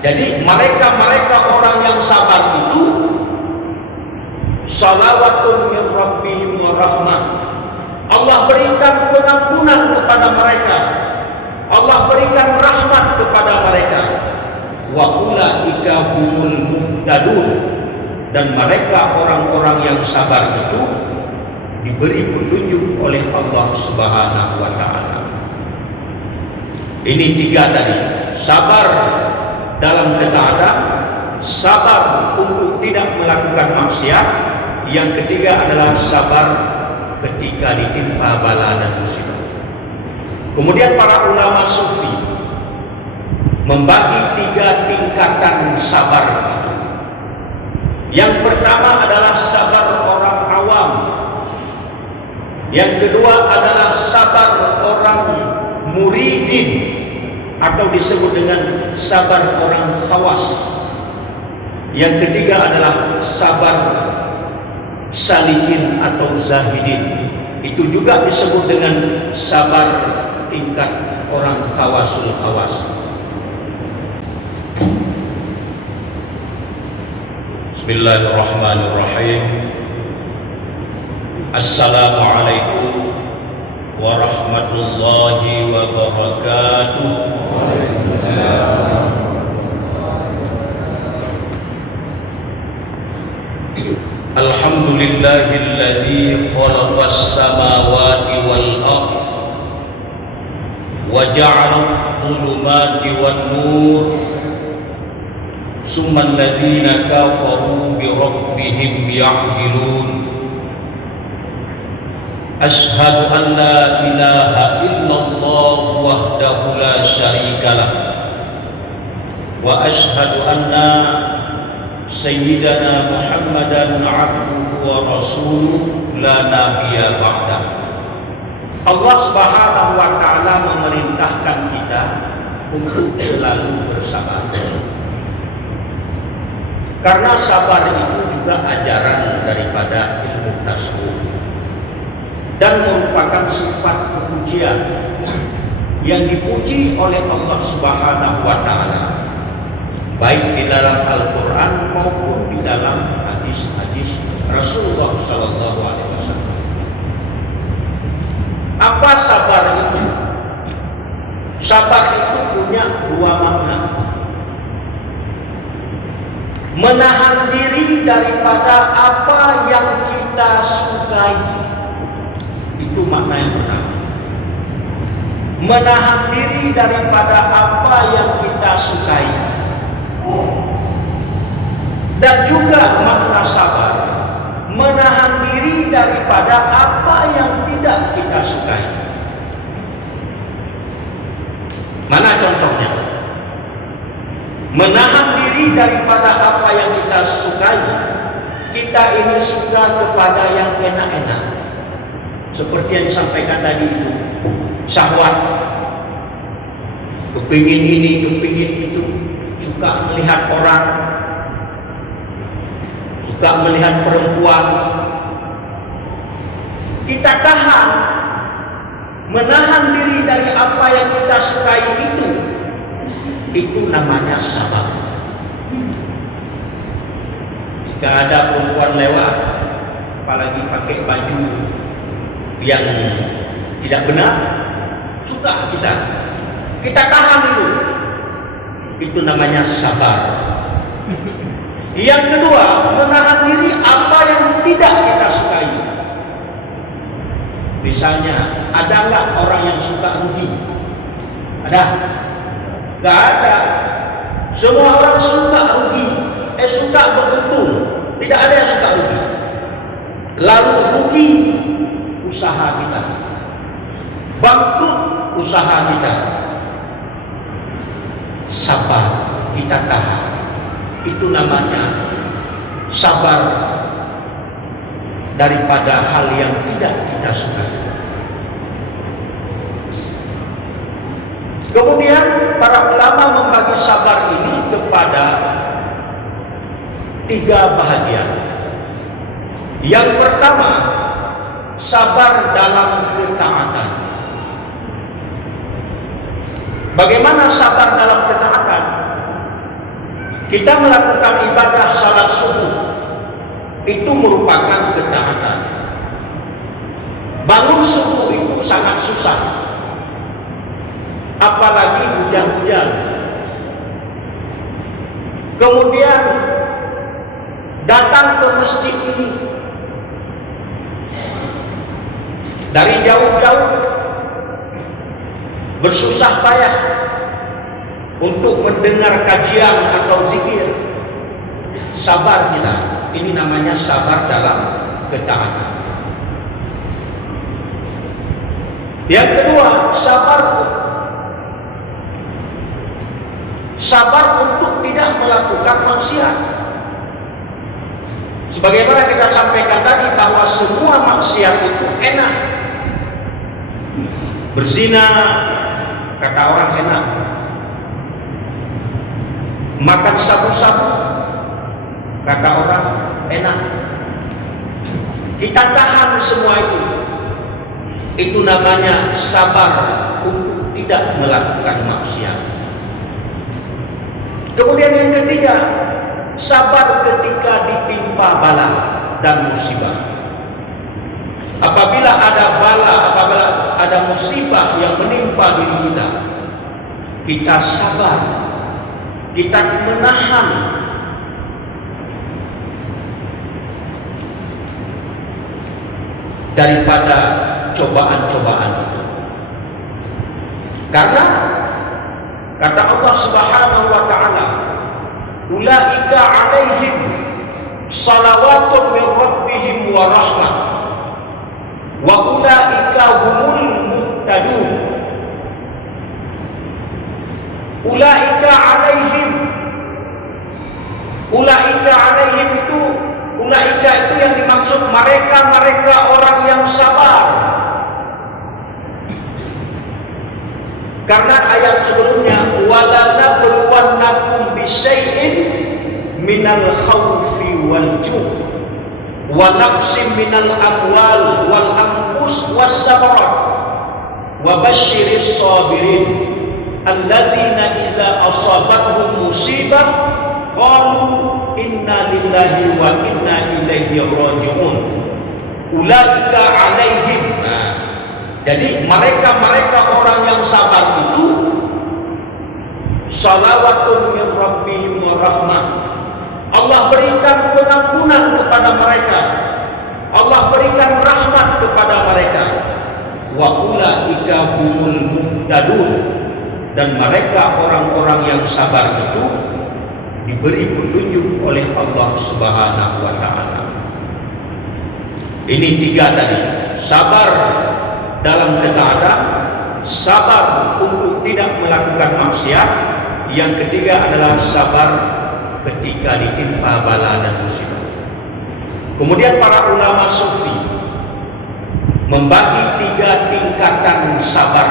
Jadi mereka orang yang sabar itu salawatun min rabbihim wa rahmah. Allah berikan pengampunan kepada mereka. Allah berikan rahmat kepada mereka. Wa ulaika humul muhtadun. Dan mereka orang-orang yang sabar itu diberi petunjuk oleh Allah Subhanahu wa taala. Ini tiga tadi. Sabar dalam ketaatan, sabar untuk tidak melakukan maksiat. Yang ketiga adalah sabar ketika ditimpa bala dan musibah. Kemudian para ulama sufi membagi tiga tingkatan sabar. Yang pertama adalah sabar orang awam. Yang kedua adalah sabar orang muridin atau disebut dengan sabar orang khawas. Yang ketiga adalah sabar salikin atau zahidin. Itu juga disebut dengan sabar tingkat orang khawasul khawas. Bismillahirrahmanirrahim. Assalamualaikum warahmatullahi wabarakatuh. Alhamdulillahilladzi khalaqas samawati wal ardh wa ja'ala adh-dhulumati wan nur summa alladhina kafaru bi rabbihim ya'dilun. Ashhadu an la ilaha illallah wahdahu la syarika lah wa ashhadu anna sayyidana Muhammadan abduhu wa rasuluh la nabiyya ba'da. Allah Subhanahu wa taala memerintahkan kita untuk selalu bersabar. Karena sabar itu juga ajaran daripada ilmu tasawuf dan merupakan sifat kepujian yang dipuji oleh Allah Subhanahu wa taala baik di dalam Al-Qur'an maupun di dalam hadis-hadis Rasulullah sallallahu alaihi wasallam. Apa sabar itu? Sabar itu punya dua makna. Menahan diri daripada apa yang kita sukai. Itu makna yang pertama. Menahan diri daripada apa yang kita sukai. Dan juga makna sabar, menahan diri daripada apa yang tidak kita sukai. Mana contohnya? Menahan diri daripada apa yang kita sukai. Kita ini suka kepada yang enak-enak, seperti yang disampaikan tadi itu, syahwat, kepingin ini, kepingin itu, suka melihat orang, suka melihat perempuan. Kita tahan, menahan diri dari apa yang kita sukai itu namanya sabar. Jika ada perempuan lewat, apalagi pakai baju yang tidak benar, suka kita tahan itu namanya sabar. Yang kedua, menahan diri apa yang tidak kita sukai. Misalnya, ada nggak orang yang suka rugi? Ada? Nggak ada. Semua orang suka rugi, suka beruntung. Tidak ada yang suka rugi. Lalu rugi usaha kita, bangkrut usaha kita. Sabar, kita tahan. Itu namanya sabar daripada hal yang tidak kita suka. Kemudian para ulama membagi sabar ini kepada tiga bahagian. Yang pertama, sabar dalam ketaatan. Bagaimana sabar dalam ketaatan? Kita melakukan ibadah salat subuh itu merupakan ketaatan. Bangun subuh itu sangat susah, apalagi hujan-hujan. Kemudian datang ke masjid ini dari jauh-jauh, bersusah payah untuk mendengar kajian atau zikir. Sabar kita, ini namanya sabar dalam ketaatan. Yang kedua, sabar untuk tidak melakukan maksiat. Sebagaimana kita sampaikan tadi bahwa semua maksiat itu enak. Berzina, kata orang enak. Makan sabu-sabu, kata orang enak. Kita tahan semua itu. Itu namanya sabar untuk tidak melakukan maksiat. Kemudian yang ketiga, sabar ketika ditimpa bala dan musibah. Apabila ada bala, apabila ada musibah yang menimpa diri kita, kita sabar, kita menahan. Daripada cobaan-cobaan itu. Karena kata Allah Subhanahu wa taala, ulaika alaihim salawatun min rabbihim wa rahmah wa ulaika humul muhtadun. Ulaika alaihim itu, ulaika itu yang dimaksud mereka orang yang sabar. Karena ayat sebelumnya, wala nabluwannakum bisyai'in minal khawfi wal ju' wa naqsim minal amwal wal anfus was samarat wa basyiris sabirin allazina idza asabathum musibah qalu inna lillahi wa inna ilaihi raji'un. Ulaika alaihim. Jadi mereka orang yang sabar itu salawatun min rabbihim wa rahmah. Allah berikan pengampunan kepada mereka. Allah berikan rahmat kepada mereka. Wa ulaika humul muhtadun. Dan mereka orang-orang yang sabar itu diberi petunjuk oleh Allah Subhanahu wa taala. Ini tiga tadi. Sabar dalam ketaatan, sabar untuk tidak melakukan maksiat. Yang ketiga adalah sabar ketika ditimpa bala dan musibah. Kemudian para ulama sufi membagi tiga tingkatan sabar.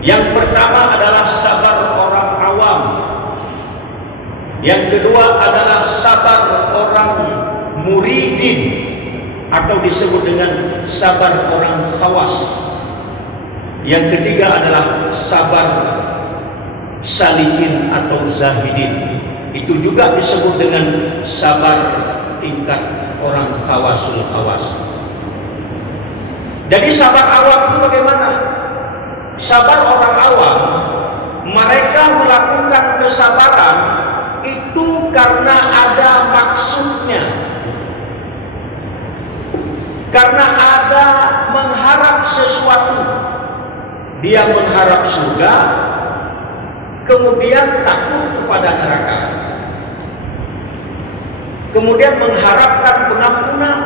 Yang pertama adalah sabar orang awam. Yang kedua adalah sabar orang muridin, atau disebut dengan sabar orang khawas. Yang ketiga adalah sabar salikin atau zahidin. Itu juga disebut dengan sabar tingkat orang khawasul khawas. Jadi sabar awam itu bagaimana? Sabar orang awam, mereka melakukan kesabaran itu karena ada maksudnya. Karena ada mengharap sesuatu. Dia mengharap surga, kemudian takut kepada neraka. Kemudian mengharapkan pengampunan,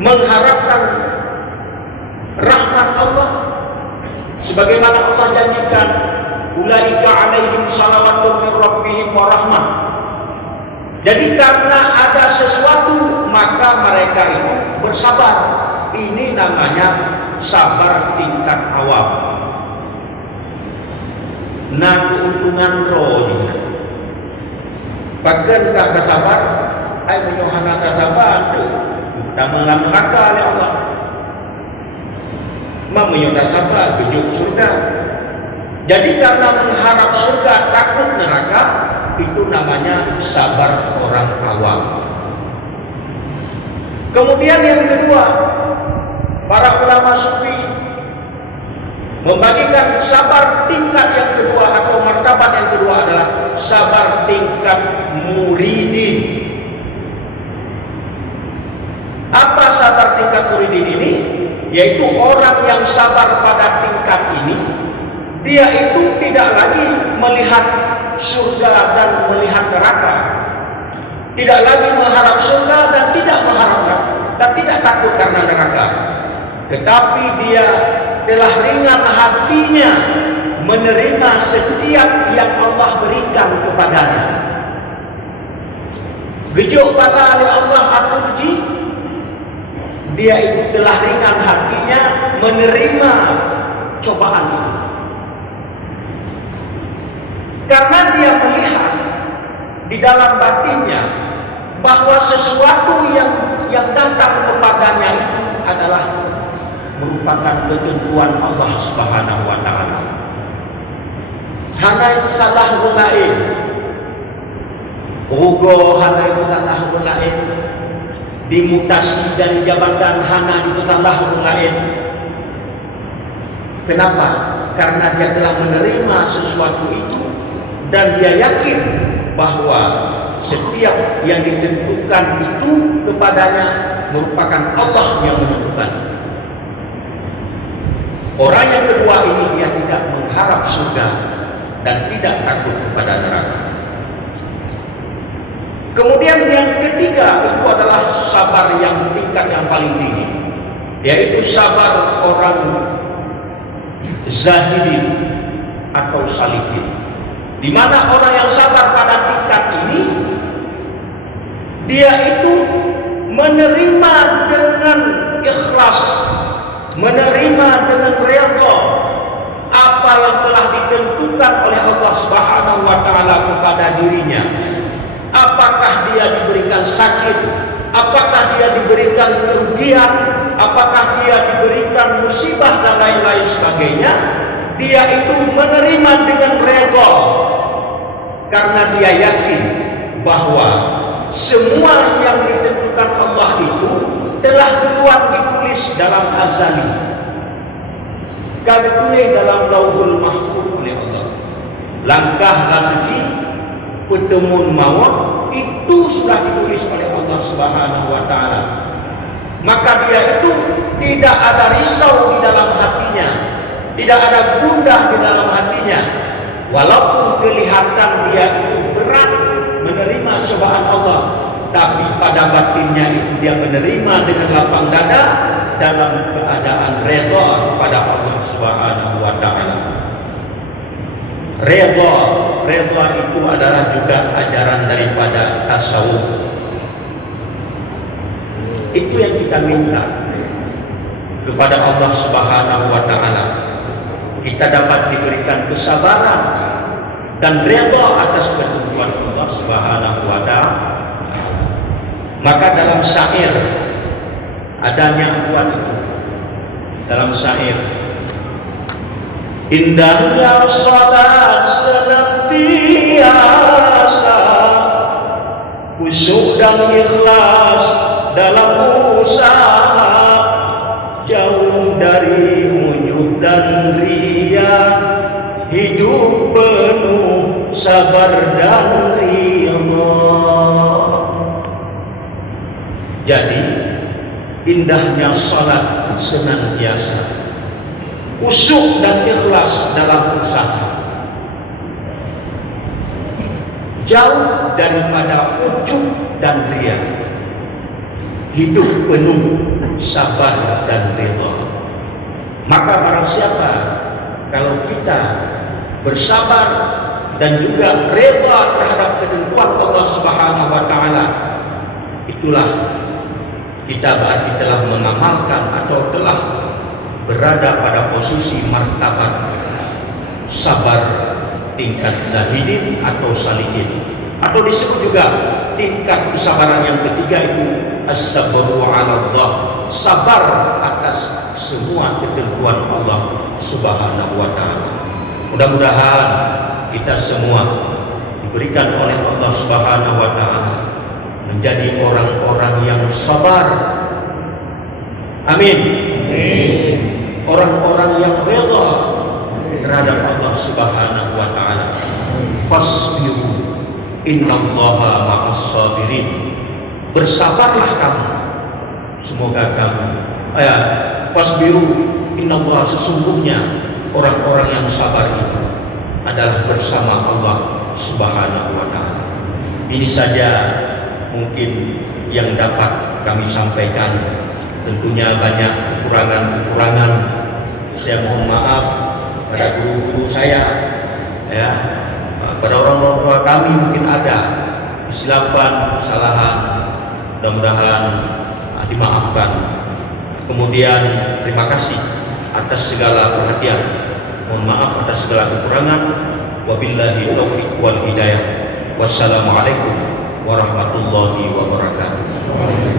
mengharapkan rahmat Allah. Sebagaimana Allah janjikan, ulaika alaihim salawatun min rabbihim wa rahmah. Jadi karena ada sesuatu maka mereka itu bersabar. Ini namanya sabar tingkat awam. Nah, keuntungan roh. Bahkan tak bersabar, ay menyuhana tak sabar tu. Tak neraka oleh Allah. Menyuhana sabar tujuh surga. Jadi karena mengharap surga takut neraka, itu namanya sabar orang awam. Kemudian yang kedua, para ulama sufi membagikan sabar tingkat yang kedua atau martabat yang kedua adalah sabar tingkat muridin. Apa sabar tingkat muridin ini? Yaitu orang yang sabar pada tingkat ini, dia itu tidak lagi melihat surga dan melihat neraka, tidak lagi mengharap surga dan tidak mengharap neraka, dan tidak takut karena neraka, tetapi dia telah ringan hatinya menerima setiap yang Allah berikan kepadanya. Gejuk pada oleh Allah atau uji, dia itu telah ringan hatinya menerima cobaan itu. Karena dia melihat di dalam batinnya bahwa sesuatu yang datang kepadanya itu adalah merupakan ketentuan Allah Subhanahu wa taala. Hana itu salah gunain. Ugo hana itu salah gunain. Dimutasi dari jabatan hana itu salah gunain. Kenapa? Karena dia telah menerima sesuatu itu dan dia yakin bahwa setiap yang ditentukan itu kepadanya merupakan Allah yang menentukan. Orang yang kedua ini dia tidak mengharap surga dan tidak takut kepada neraka. Kemudian yang ketiga itu adalah sabar yang tingkat yang paling tinggi, yaitu sabar orang zahidin atau salikin. Di mana orang yang sabar pada tingkat ini, dia itu menerima dengan ikhlas, menerima dengan redha apa yang telah ditentukan oleh Allah Subhanahu wa taala kepada dirinya. Apakah dia diberikan sakit, apakah dia diberikan kerugian, apakah dia diberikan musibah dan lain-lain sebagainya, dia itu menerima dengan redha karena dia yakin bahwa semua yang ditentukan Allah itu telah duluan ditulis dalam azali, ditulis dalam lauhul mahfuz oleh Allah. Langkah rezeki, pertemuan maut itu sudah ditulis oleh Allah Subhanahu wa taala. Maka dia itu tidak ada risau di dalam hatinya, tidak ada gundah di dalam hatinya. Walaupun kelihatan dia itu berat menerima cobaan Allah, tapi pada batinnya itu dia menerima dengan lapang dada dalam keadaan redha kepada Allah Subhanahu wa taala. Redha itu adalah juga ajaran daripada tasawuf. Itu yang kita minta kepada Allah Subhanahu wa taala. Kita dapat diberikan kesabaran dan redha atas ketentuan Allah Subhanahu wa taala. Maka dalam syair adanya kuat itu. Dalam syair, indahnya salat senantiasa, khusyuk dan ikhlas dalam usaha, jauh dari ujub dan ria, hidup penuh sabar dan ridha. Jadi indahnya salat senantiasa, khusyuk dan ikhlas dalam usaha, jauh daripada ujub dan ria, hidup penuh sabar dan ridha. Maka barang siapa kalau kita bersabar dan juga ridha terhadap ketentuan Allah Subhanahu wa taala, itulah kita berarti telah mengamalkan atau telah berada pada posisi martabat sabar tingkat zahidin atau salikin, atau disebut juga tingkat kesabaran yang ketiga itu as-sabru 'ala Allah, sabar atas semua ketentuan Allah Subhanahu wa taala. Mudah-mudahan kita semua diberikan oleh Allah Subhanahu wa taala menjadi orang-orang yang sabar. Amin. Orang-orang yang rela terhadap Allah Subhanahu wa taala. Fasbiru innallaha ma'as sabirin. Bersabarlah kamu. Semoga kamu fasbiru innallaha, sesungguhnya orang-orang yang sabar itu adalah bersama Allah Subhanahu wa taala. Ini saja mungkin yang dapat kami sampaikan. Tentunya banyak kekurangan-kekurangan. Saya mohon maaf pada guru-guru saya, ya, pada orang tua kami mungkin ada kesilapan, kesalahan. Mudah-mudahan dimaafkan. Kemudian terima kasih atas segala perhatian. Mohon maaf atas segala kekurangan. Wabillahi taufiq wal hidayah. Wassalamualaikum warahmatullahi wabarakatuh.